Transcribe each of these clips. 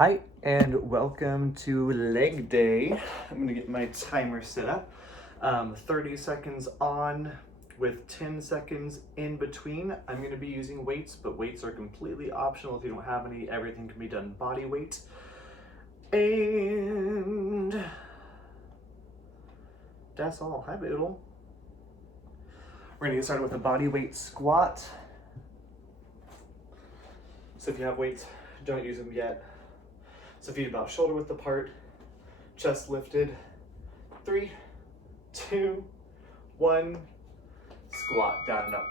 Hi, and welcome to leg day. I'm gonna get my timer set up. 30 seconds on with 10 seconds in between. I'm gonna be using weights, but weights are completely optional if you don't have any. Everything can be done body weight. And that's all. Hi, Boodle. We're gonna get started with a body weight squat. So if you have weights, don't use them yet. So feet about shoulder width apart, chest lifted. 3, 2, 1, squat, down and up.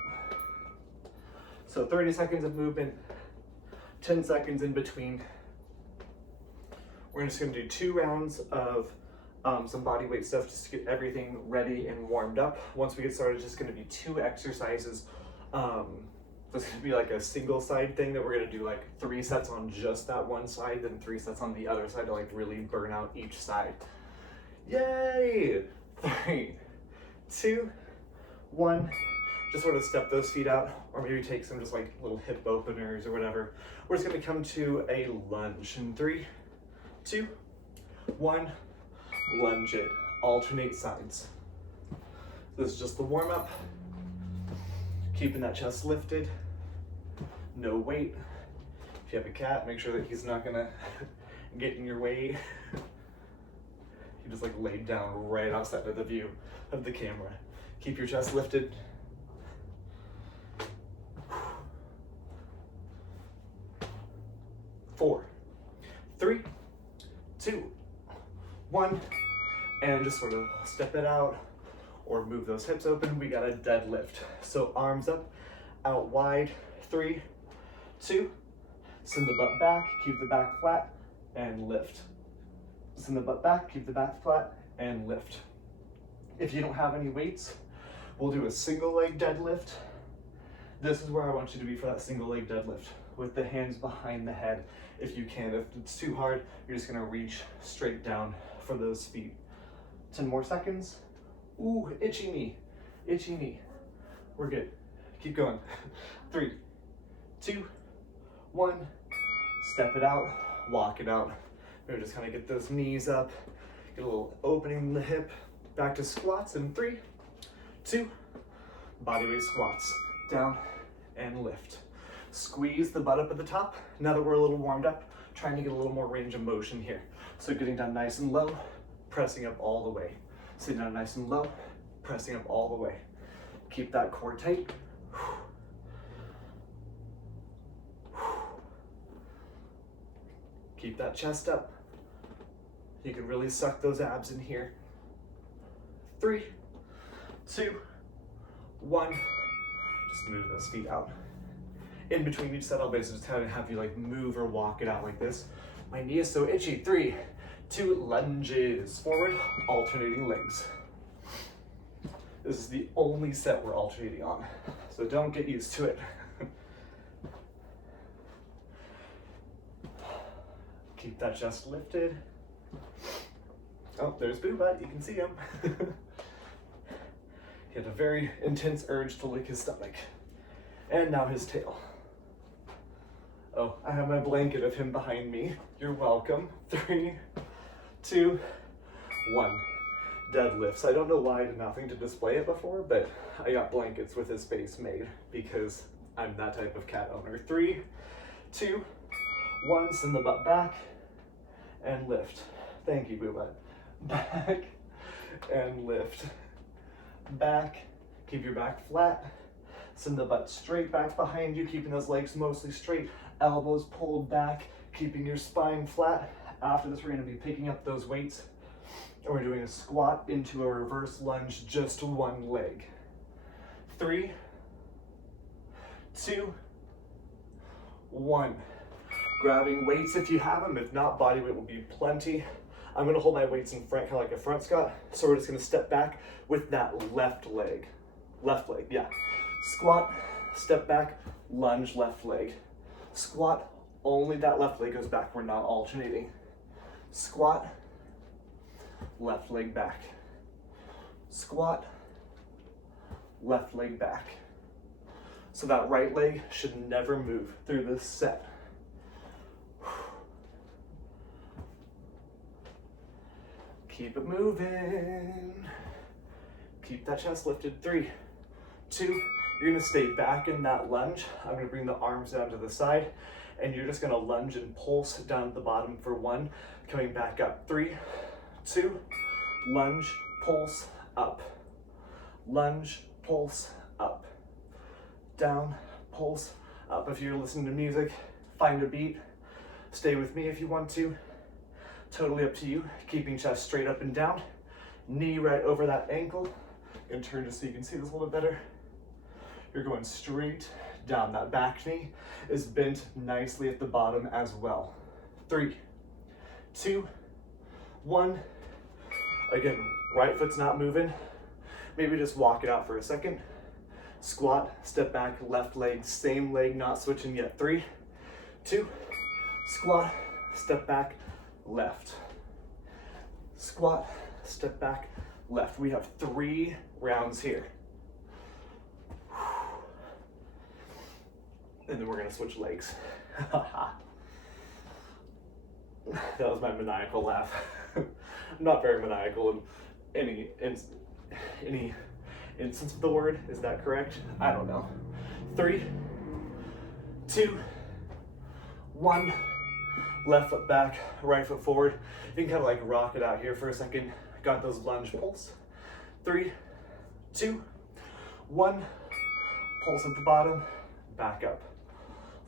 So 30 seconds of movement, 10 seconds in between. We're just gonna do 2 rounds of some body weight stuff just to get everything ready and warmed up. Once we get started, it's just gonna be 2 exercises. It's gonna be like a single side thing that we're gonna do like 3 sets on just that one side, then 3 sets on the other side to like really burn out each side. Yay! 3, 2, 1. Just sort of step those feet out, or maybe take some just like little hip openers or whatever. We're just gonna come to a lunge in 3, 2, 1. Lunge it. Alternate sides. This is just the warm up. Keeping that chest lifted, no weight. If you have a cat, make sure that he's not gonna get in your way. He just like laid down right outside of the view of the camera. Keep your chest lifted. 4, 3, 2, 1, and just sort of step it out. Or move those hips open. We got a deadlift. So arms up, out wide. 3, 2, send the butt back, keep the back flat, and lift. Send the butt back, keep the back flat, and lift. If you don't have any weights, we'll do a single leg deadlift. This is where I want you to be for that single leg deadlift, with the hands behind the head if you can. If it's too hard, you're just gonna reach straight down for those feet. 10 more seconds. Ooh, itchy knee, itchy knee. We're good. Keep going. 3, 2, 1. Step it out, walk it out. Maybe just kind of get those knees up, get a little opening in the hip. Back to squats in 3, 2. Bodyweight squats. Down and lift. Squeeze the butt up at the top. Now that we're a little warmed up, trying to get a little more range of motion here. So getting down nice and low, pressing up all the way. Sitting down nice and low, pressing up all the way. Keep that core tight. Keep that chest up. You can really suck those abs in here. 3, 2, 1. Just move those feet out. In between each set, I'll basically just kind of have you like move or walk it out like this. My knee is so itchy. 3, 2 lunges forward, alternating legs. This is the only set we're alternating on, so don't get used to it. Keep that chest lifted. Oh, there's Bodyweight, you can see him. He had a very intense urge to lick his stomach. And now his tail. Oh, I have my blanket of him behind me. You're welcome. 3, 2, 1. Deadlifts. I don't know why I did nothing to display it before, but I got blankets with his face made because I'm that type of cat owner. 3, 2, 1. Send the butt back and lift. Thank you, Bodyweight. Back and lift. Back. Keep your back flat. Send the butt straight back behind you, keeping those legs mostly straight. Elbows pulled back, keeping your spine flat. After this, we're going to be picking up those weights, and we're doing a squat into a reverse lunge, just one leg. 3, 2, 1. Grabbing weights if you have them. If not, body weight will be plenty. I'm going to hold my weights in front, kind of like a front squat. So we're just going to step back with that left leg. Left leg, yeah. Squat, step back, lunge, left leg. Squat, only that left leg goes back. We're not alternating. Squat, left leg back. Squat, left leg back. So that right leg should never move through this set. Keep it moving. Keep that chest lifted. 3, 2, you're gonna stay back in that lunge. I'm gonna bring the arms down to the side, and you're just gonna lunge and pulse down at the bottom for 1, coming back up. 3, 2, lunge, pulse, up. Lunge, pulse, up. Down, pulse, up. If you're listening to music, find a beat. Stay with me if you want to. Totally up to you. Keeping chest straight up and down. Knee right over that ankle. I'm gonna turn just so you can see this a little bit better. You're going straight down. That back knee is bent nicely at the bottom as well. 3, 2, 1. Again, right foot's not moving. Maybe just walk it out for a second. Squat, step back, left leg, same leg, not switching yet. 3, 2, squat, step back, left. Squat, step back, left. We have 3 rounds here. And then we're gonna switch legs. That was my maniacal laugh. Not very maniacal in any instance of the word. Is that correct? I don't know. 3, 2, 1. Left foot back, right foot forward. You can kind of like rock it out here for a second. Got those lunge pulse. 3, 2, 1. Pulse at the bottom, back up.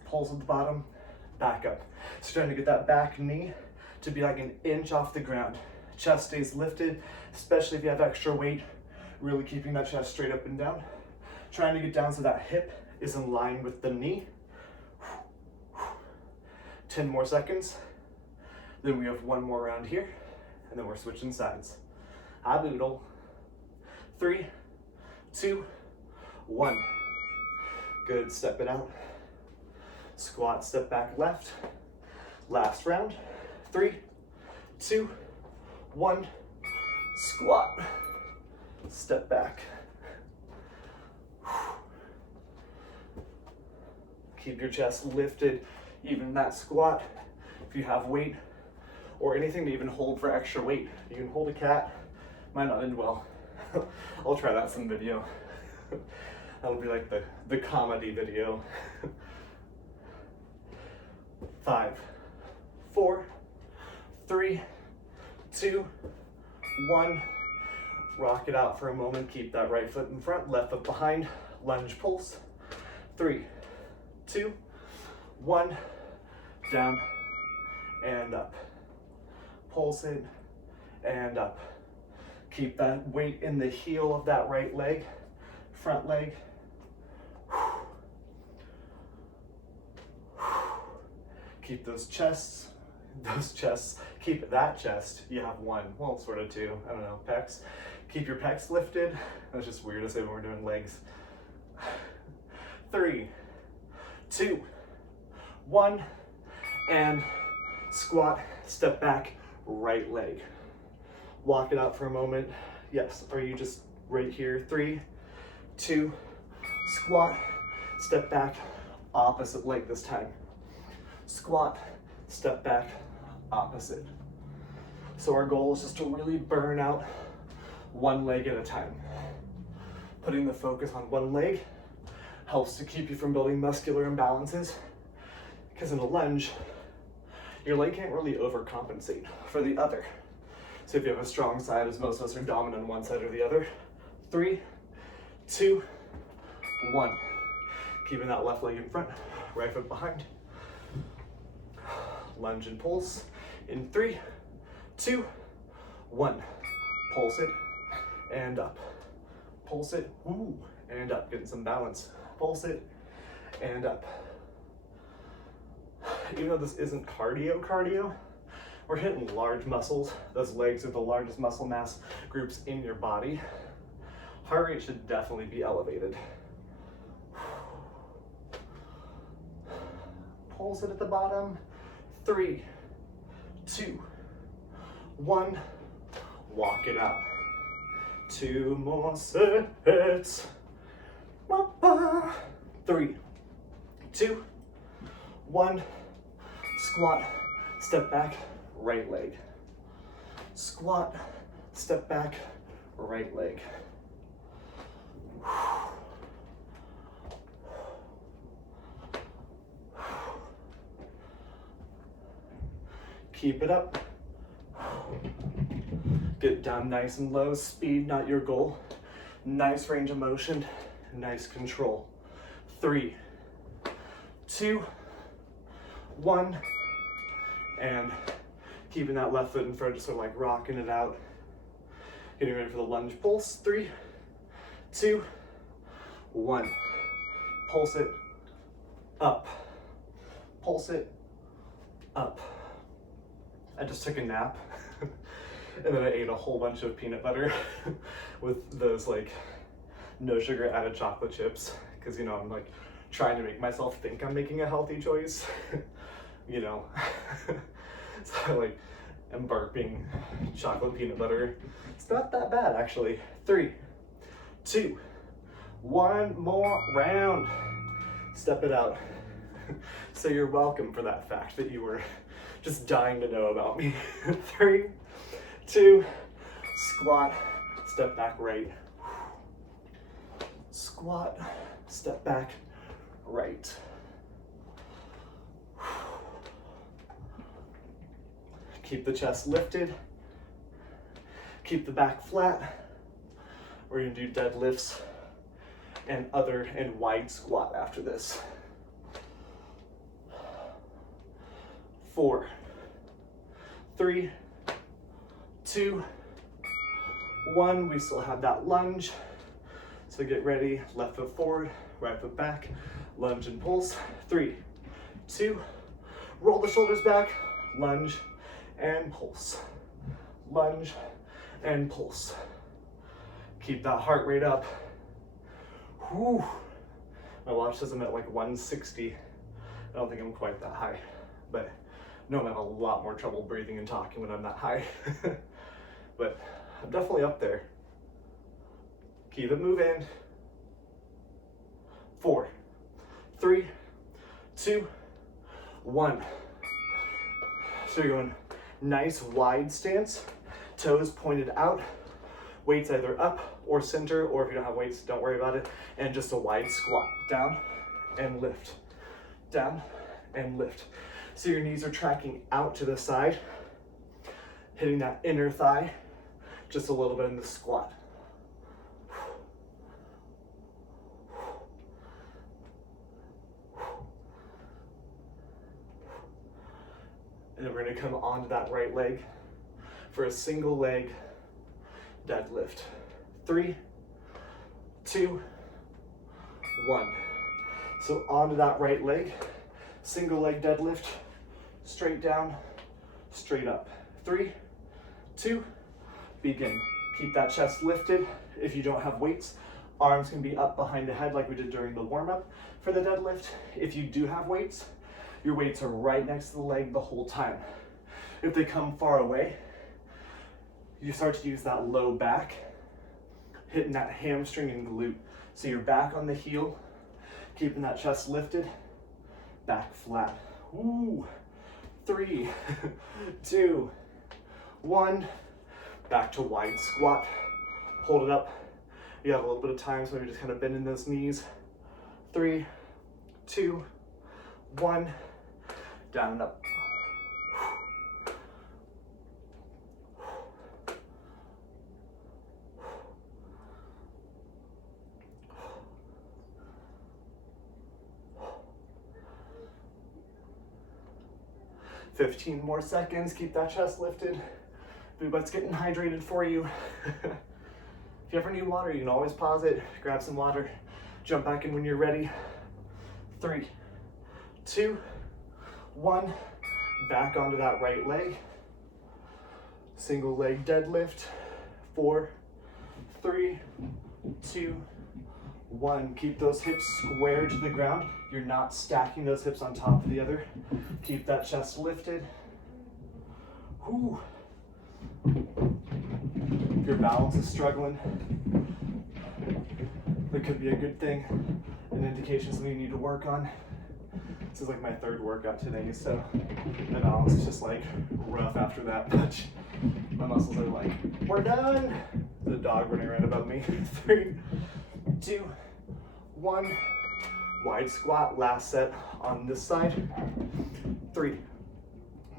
Pulse at the bottom, back up. So trying to get that back knee to be like an inch off the ground. Chest stays lifted, especially if you have extra weight. Really keeping that chest straight up and down. Trying to get down so that hip is in line with the knee. 10 more seconds. Then we have 1 more round here, and then we're switching sides. I boodle. 3, 2, 1. Good, step it out. Squat, step back, left. Last round. 3, 2, 1. Squat, step back. Keep your chest lifted, even in that squat. If you have weight or anything to even hold for extra weight, you can hold a cat. Might not end well. I'll try that some video. That'll be like the comedy video. 5, 4, 3, 2, 1. Rock it out for a moment. Keep that right foot in front, left foot behind. Lunge pulse. 3, 2, 1. Down and up. Pulse it and up. Keep that weight in the heel of that right leg, front leg. Keep those chests, keep that chest. You have 1, well, sort of 2, I don't know, pecs. Keep your pecs lifted. That's just weird to say when we're doing legs. 3, 2, 1, and squat, step back, right leg. Walk it out for a moment. Yes, are you just right here? 3, 2, squat, step back, opposite leg this time. Squat, step back, opposite. So our goal is just to really burn out 1 leg at a time. Putting the focus on 1 leg helps to keep you from building muscular imbalances, because in a lunge, your leg can't really overcompensate for the other. So if you have a strong side, as most of us are dominant on one side or the other. 3, 2, 1. Keeping that left leg in front, right foot behind. Lunge and pulse in 3, 2, 1. Pulse it and up. Pulse it, ooh, and up. Getting some balance. Pulse it and up. Even though this isn't cardio, we're hitting large muscles. Those legs are the largest muscle mass groups in your body. Heart rate should definitely be elevated. Pulse it at the bottom. 3, 2, 1. Walk it out. 2 more sets. 3, 2, 1. Squat, step back, right leg. Squat, step back, right leg. Keep it up. Get down nice and low. Speed, not your goal. Nice range of motion, nice control. 3, 2, 1, and keeping that left foot in front, just sort of like rocking it out. Getting ready for the lunge pulse. 3, 2, 1. Pulse it up. Pulse it up. I just took a nap and then I ate a whole bunch of peanut butter with those like no sugar added chocolate chips, because you know I'm like trying to make myself think I'm making a healthy choice. You know. So I like am burping chocolate peanut butter. It's not that bad actually. 3, 2, 1 more round. Step it out. So you're welcome for that fact that you were just dying to know about me. 3, 2, squat, step back right. Squat, step back right. Keep the chest lifted. Keep the back flat. We're gonna do deadlifts and wide squat after this. 4, 3, 2, 1. We still have that lunge. So get ready, left foot forward, right foot back, lunge and pulse. 3, 2, roll the shoulders back, lunge and pulse. Lunge and pulse. Keep that heart rate up. Whew. My watch says I'm at like 160. I don't think I'm quite that high, but no, I'm having a lot more trouble breathing and talking when I'm that high. But I'm definitely up there. Keep it moving. 4, 3, 2, 1. So you're going nice wide stance, toes pointed out, weights either up or center, or if you don't have weights, don't worry about it, and just a wide squat. Down and lift. Down and lift. So your knees are tracking out to the side, hitting that inner thigh, just a little bit in the squat. And then we're gonna come onto that right leg for a single leg deadlift. 3, 2, 1. So onto that right leg, single leg deadlift, straight down, straight up. 3, 2, begin. Keep that chest lifted. If you don't have weights, arms can be up behind the head like we did during the warm-up for the deadlift. If you do have weights, your weights are right next to the leg the whole time. If they come far away, you start to use that low back, hitting that hamstring and glute. So you're back on the heel, keeping that chest lifted, back flat. Ooh. 3, 2, 1. Back to wide squat. Hold it up. You have a little bit of time, so maybe just kind of bending those knees. 3, 2, 1. Down and up. 15 more seconds, keep that chest lifted. Booty butt's getting hydrated for you. If you ever need water, you can always pause it, grab some water, jump back in when you're ready. 3, 2, 1. Back onto that right leg. Single leg deadlift. 4, 3, 2, 1. Keep those hips square to the ground. You're not stacking those hips on top of the other. Keep that chest lifted. Whew. If your balance is struggling, that could be a good thing, an indication something you need to work on. This is like my 3rd workout today, so my balance is just like rough after that much. My muscles are like, we're done. The dog running around above me. 3, 2, 1. Wide squat, last set on this side. 3,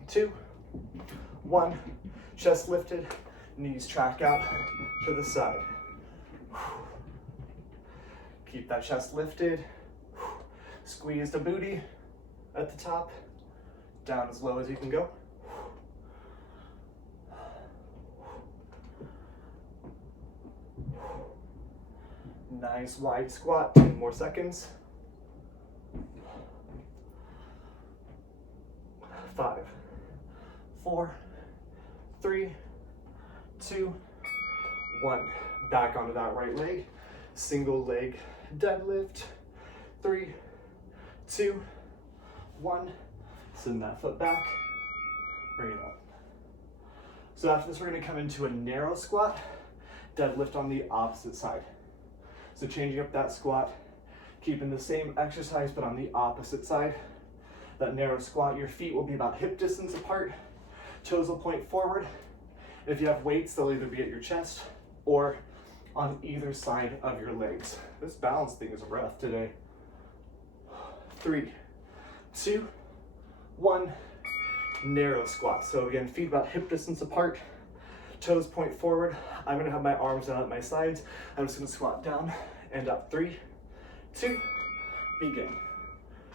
2, 1. Chest lifted, knees track out to the side. Keep that chest lifted. Squeeze the booty at the top, down as low as you can go. Nice wide squat, 10 more seconds. 5, 4, 3, 2, 1. Back onto that right leg. Single leg deadlift. 3, 2, 1. Send that foot back. Bring it up. So after this, we're going to come into a narrow squat. Deadlift on the opposite side. So changing up that squat, keeping the same exercise but on the opposite side. That narrow squat, your feet will be about hip distance apart. Toes will point forward. If you have weights, they'll either be at your chest or on either side of your legs. This balance thing is rough today. 3, 2, 1. Narrow squat. So again, feet about hip distance apart. Toes point forward. I'm gonna have my arms down at my sides. I'm just gonna squat down and up. 3, 2, begin.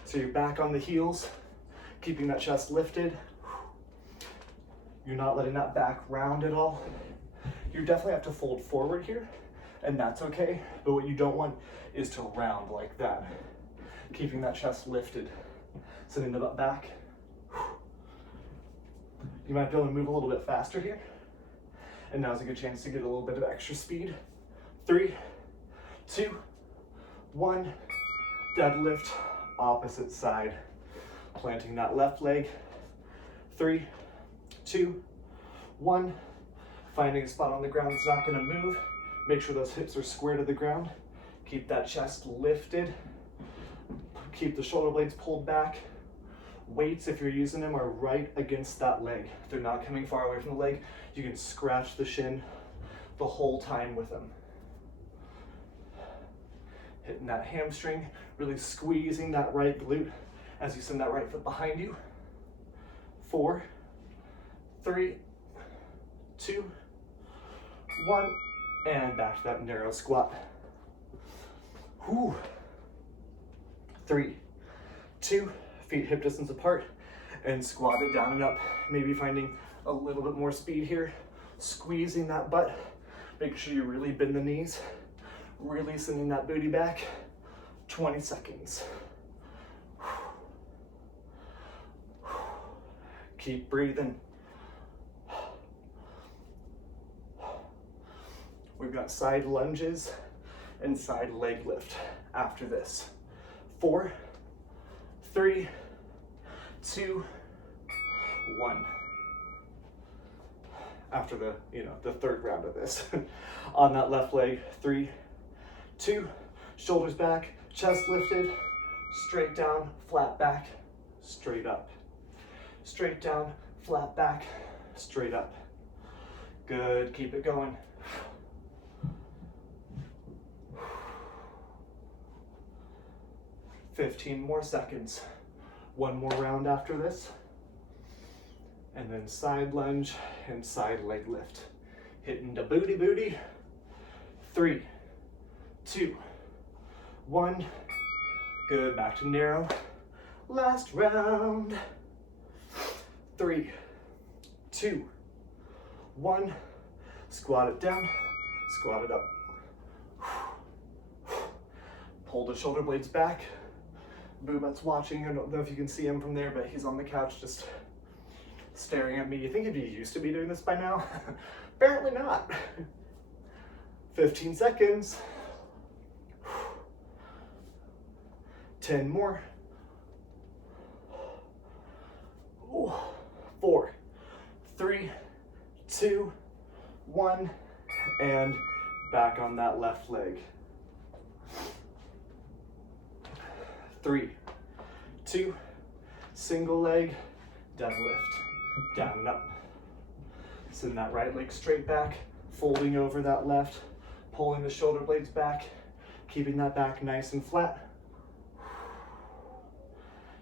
So you're back on the heels, keeping that chest lifted. You're not letting that back round at all. You definitely have to fold forward here, and that's okay. But what you don't want is to round like that. Keeping that chest lifted. Sending the butt back. You might be able to move a little bit faster here. And now's a good chance to get a little bit of extra speed. 3, 2, 1. Deadlift, opposite side. Planting that left leg. 3, 2, 1. Finding a spot on the ground that's not gonna move. Make sure those hips are square to the ground. Keep that chest lifted. Keep the shoulder blades pulled back. Weights, if you're using them, are right against that leg. They're not coming far away from the leg. You can scratch the shin the whole time with them. Hitting that hamstring, really squeezing that right glute as you send that right foot behind you. 4, 3, 2, 1, and back to that narrow squat. 3, 2, feet hip distance apart, and squat it down and up. Maybe finding a little bit more speed here, squeezing that butt. Make sure you really bend the knees, really sending that booty back. 20 seconds. Keep breathing. We've got side lunges and side leg lift after this. 4, 3, 2, 1. After the third round of this. On that left leg, 3, 2, shoulders back, chest lifted, straight down, flat back, straight up. Straight down, flat back, straight up. Good, keep it going. $15 more seconds. One more round after this. And then side lunge and side leg lift. Hitting the booty. 3, 2, 1. Good, back to narrow. Last round. 3, 2, 1. Squat it down, squat it up. Pull the shoulder blades back. Boobet's watching. I don't know if you can see him from there, but he's on the couch just staring at me. You think he'd be used to be doing this by now? Apparently not. 15 seconds. 10 more. 4, 3, 2, 1, and back on that left leg. 3, 2, single leg, deadlift, down and up. Send that right leg straight back, folding over that left, pulling the shoulder blades back, keeping that back nice and flat.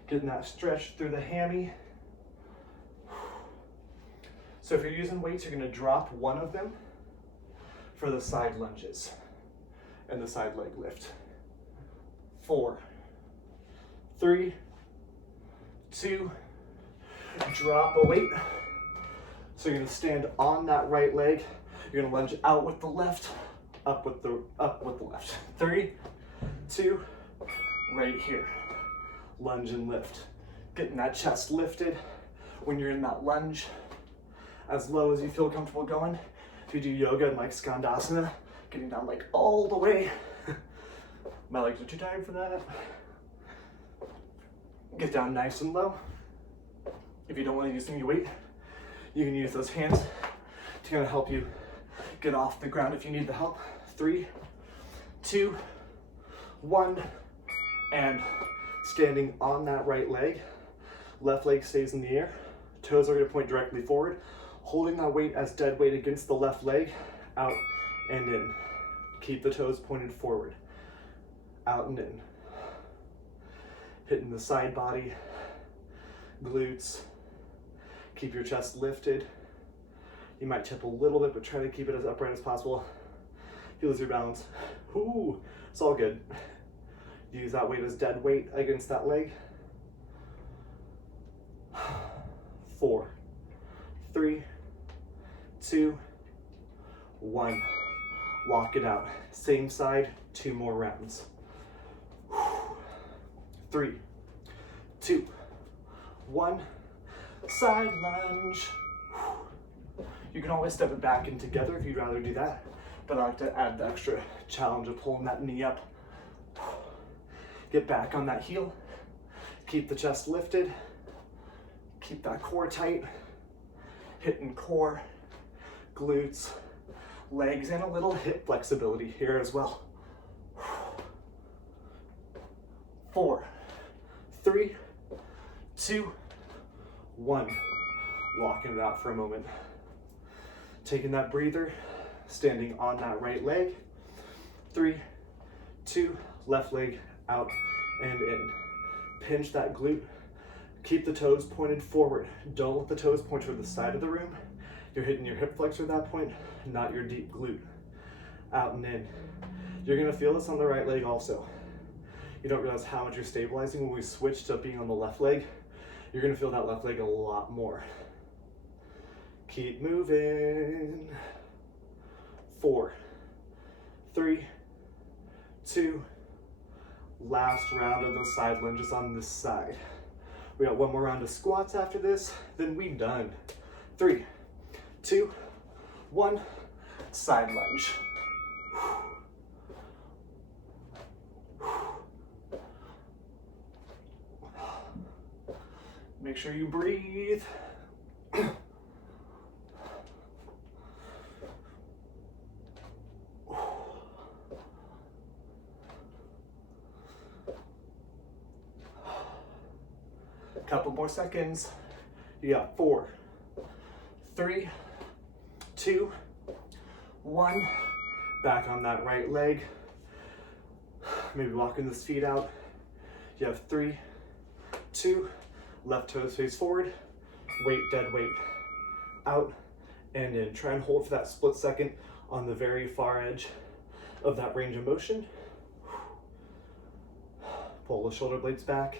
Getting that stretch through the hammy. So if you're using weights, you're gonna drop one of them for the side lunges and the side leg lift. 4, 3, 2, drop a weight. So you're gonna stand on that right leg. You're gonna lunge out with the left, up with the left. 3, 2, right here. Lunge and lift. Getting that chest lifted when you're in that lunge, as low as you feel comfortable going. If you do yoga and like Skandasana, getting down like all the way. My legs are too tired for that. Get down nice and low. If you don't want to use any weight, you can use those hands to kind of help you get off the ground if you need the help. 3, 2, 1, and standing on that right leg. Left leg stays in the air. Toes are going to point directly forward. Holding that weight as dead weight against the left leg, out and in. Keep the toes pointed forward, out and in. Hitting the side body, glutes. Keep your chest lifted. You might tip a little bit, but try to keep it as upright as possible. If you lose your balance, ooh, it's all good. Use that weight as dead weight against that leg. 4, 3, 2, 1. Walk it out. Same side, 2 more rounds. 3, 2, 1. Side lunge. You can always step it back in together if you'd rather do that, but I like to add the extra challenge of pulling that knee up. Get back on that heel. Keep the chest lifted. Keep that core tight. Hitting core, glutes, legs, and a little hip flexibility here as well. 4, 3, 2, 1. Walking it out for a moment. Taking that breather, standing on that right leg. 3, 2, left leg out and in. Pinch that glute. Keep the toes pointed forward. Don't let the toes point toward the side of the room. You're hitting your hip flexor at that point, not your deep glute. Out and in. You're gonna feel this on the right leg also. You don't realize how much you're stabilizing when we switch to being on the left leg. You're gonna feel that left leg a lot more. Keep moving. 4, 3, 2, last round of those side lunges on this side. We got one more round of squats after this, then we done. 3, 2, 1, side lunge. Make sure you breathe. Couple more seconds. You got 4, 3, 2, 1. Back on that right leg. Maybe walking those feet out. You have 3, 2, left toes face forward. Weight, dead weight. Out and in. Try and hold for that split second on the very far edge of that range of motion. Pull the shoulder blades back.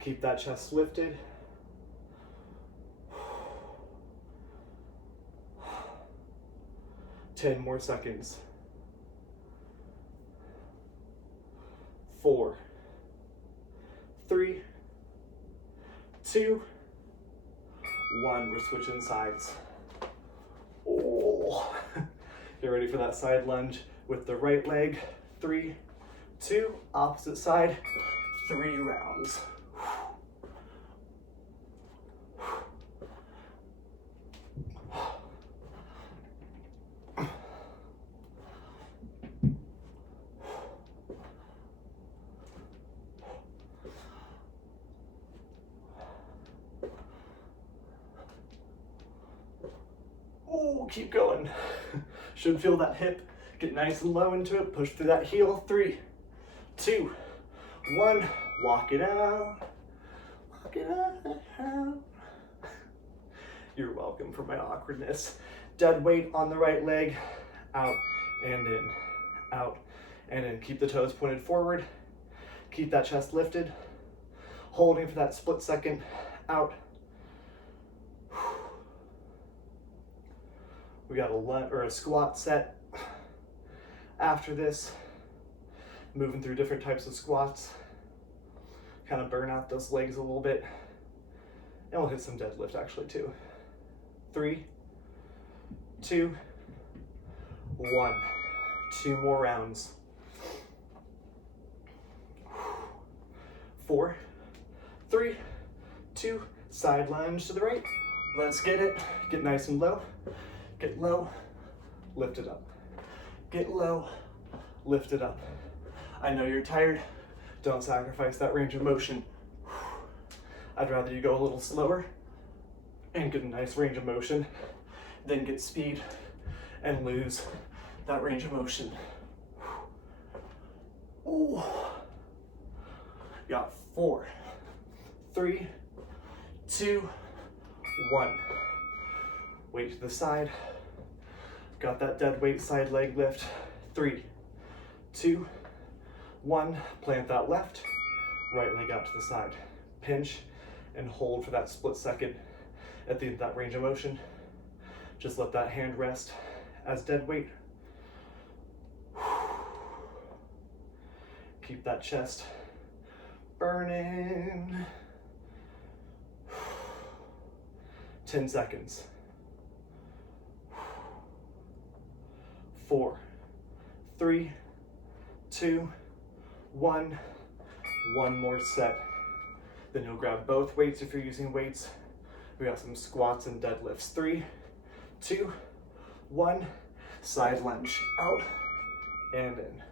Keep that chest lifted. Ten more seconds. 4, 3, 2, 1. We're switching sides. Oh, get ready for that side lunge with the right leg. 3, 2, opposite side. 3 rounds. Ooh, keep going. Should feel that hip. Get nice and low into it. Push through that heel. 3, 2, 1. Walk it out. Walk it out. You're welcome for my awkwardness. Dead weight on the right leg. Out and in. Out and in. Keep the toes pointed forward. Keep that chest lifted. Holding for that split second. Out. We got a squat set after this. Moving through different types of squats. Kind of burn out those legs a little bit. And we'll hit some deadlift actually too. 3, 2, 1. 2 more rounds. 4, 3, 2. Side lunge to the right. Let's get it. Get nice and low. Get low, lift it up. Get low, lift it up. I know you're tired. Don't sacrifice that range of motion. I'd rather you go a little slower and get a nice range of motion than get speed and lose that range of motion. Ooh. Got 4, 3, 2, 1. Weight to the side. Got that dead weight side leg lift. 3, 2, 1. Plant that left. Right leg out to the side. Pinch and hold for that split second at the end of that range of motion. Just let that hand rest as dead weight. Keep that chest burning. 10 seconds. 4, 3, 2, 1. One more set. Then you'll grab both weights if you're using weights. We got some squats and deadlifts. 3, 2, 1. Side lunge out and in.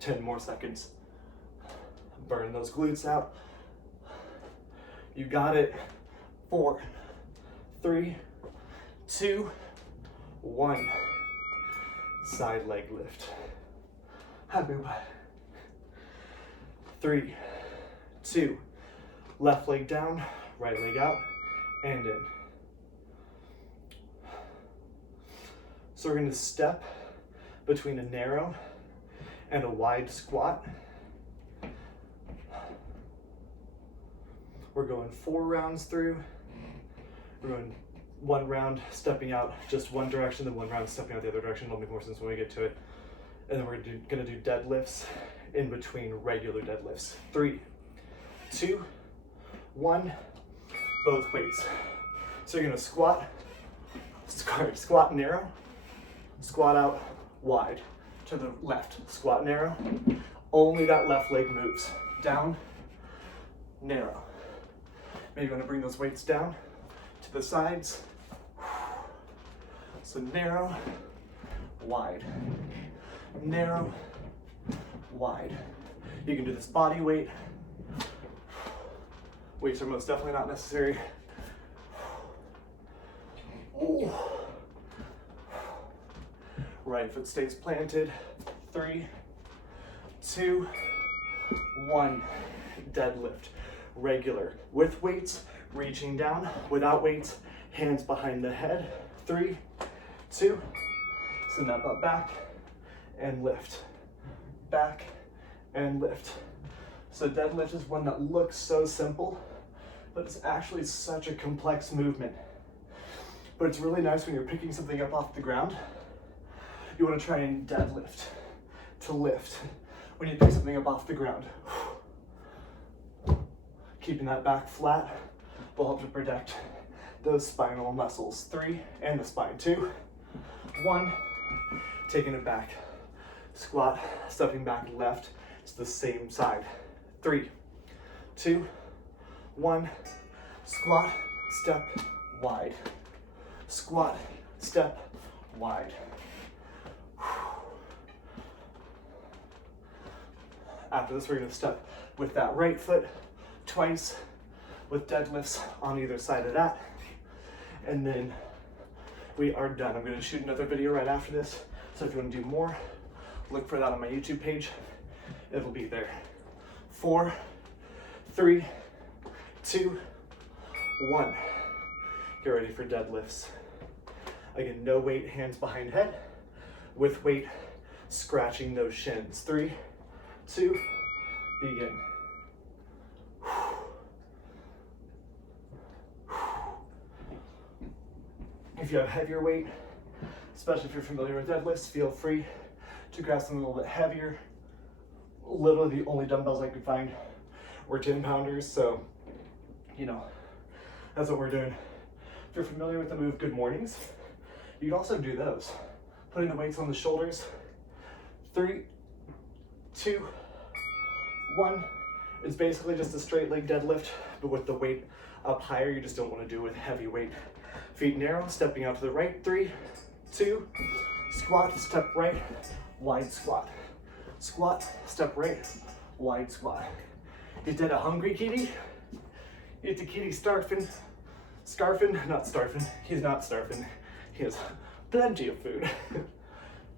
10 more seconds. Burn those glutes out. You got it. 4, 3, 2, 1. Side leg lift. Happy butt. 3, 2. Left leg down, right leg out, and in. So we're going to step between a narrow and a wide squat. We're going 4 rounds through. We're going 1 round stepping out just one direction, then 1 round stepping out the other direction. It'll make more sense when we get to it. And then we're gonna do deadlifts in between regular deadlifts. 3, 2, 1. Both weights. So you're gonna squat narrow, squat out wide. To the left, squat narrow. Only that left leg moves. Down, narrow. Maybe you want to bring those weights down to the sides. So narrow, wide. Narrow, wide. You can do this body weight. Weights are most definitely not necessary. Ooh. Right foot stays planted. 3, 2, 1. Deadlift. Regular. With weights, reaching down. Without weights, hands behind the head. 3, 2. Send that butt back and lift. Back and lift. So deadlift is one that looks so simple, but it's actually such a complex movement. But it's really nice when you're picking something up off the ground. You want to try and deadlift to lift when you pick something up off the ground. Keeping that back flat will help to protect those spinal muscles. 3, and the spine. 2, 1. Taking it back. Squat, stepping back left to the same side. 3, 2, 1. Squat, step wide. squat, step, wide. After this, we're gonna step with that right foot twice with deadlifts on either side of that. And then we are done. I'm gonna shoot another video right after this. So if you wanna do more, look for that on my YouTube page. It'll be there. 4, 3, 2, 1. Get ready for deadlifts. Again, no weight, hands behind head. With weight, scratching those shins. 3, 2, begin. If you have heavier weight, especially if you're familiar with deadlifts, feel free to grab something a little bit heavier. Literally the only dumbbells I could find were 10-pounders, so, you know, that's what we're doing. If you're familiar with the move Good Mornings, you can also do those. Putting the weights on the shoulders. 3, 2, 1. It's basically just a straight leg deadlift, but with the weight up higher. You just don't want to do it with heavy weight. Feet narrow, stepping out to the right. 3, 2, squat, step right, wide squat. Squat, step right, wide squat. Is that a hungry kitty? Is the kitty starving? Not starving. He's not starving. He has plenty of food.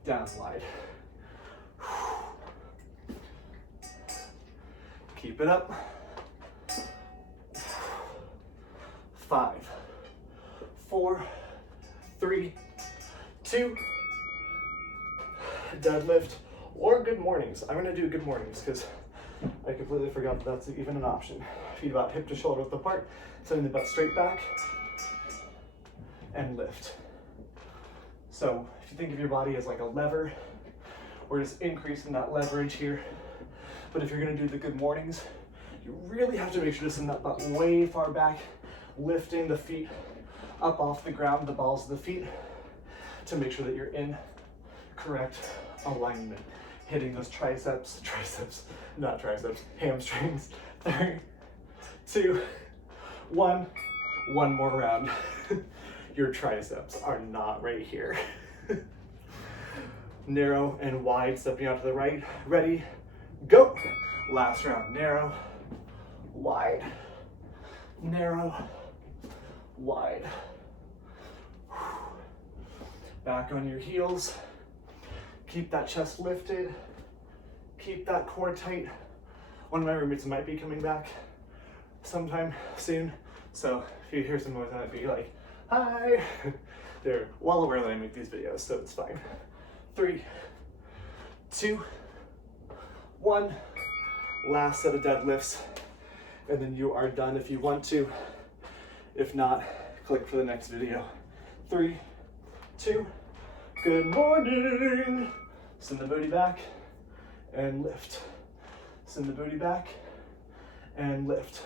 Down wide. Keep it up. 5, 4, 3, 2, deadlift or good mornings. I'm gonna do good mornings because I completely forgot that that's even an option. Feet about hip to shoulder width apart, sending the butt straight back and lift. So if you think of your body as like a lever, we're just increasing that leverage here. But if you're gonna do the good mornings, you really have to make sure to send that butt way far back, lifting the feet up off the ground, the balls of the feet, to make sure that you're in correct alignment. Hitting those hamstrings. 3, 2, 1. One more round. Your triceps are not right here. Narrow and wide, stepping out to the right. Ready, go. Last round, narrow, wide, narrow, wide. Back on your heels. Keep that chest lifted. Keep that core tight. One of my roommates might be coming back sometime soon. So if you hear some noise, I'd be like, hi. They're well aware that I make these videos, so it's fine. 3, 2, 1. Last set of deadlifts. And then you are done if you want to. If not, click for the next video. 3, 2, good morning. Send the booty back and lift. Send the booty back and lift.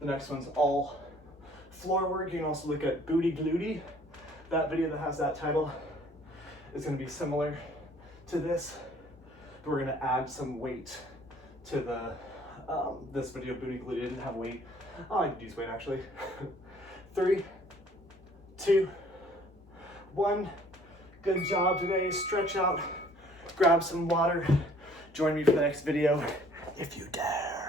The next one's all floor work. You can also look at booty glutey. That video that has that title is going to be similar to this, but we're going to add some weight to the this video. Booty glutey didn't have weight. Oh, I could use weight actually. 3, 2, 1. Good job today. Stretch out, grab some water. Join me for the next video if you dare.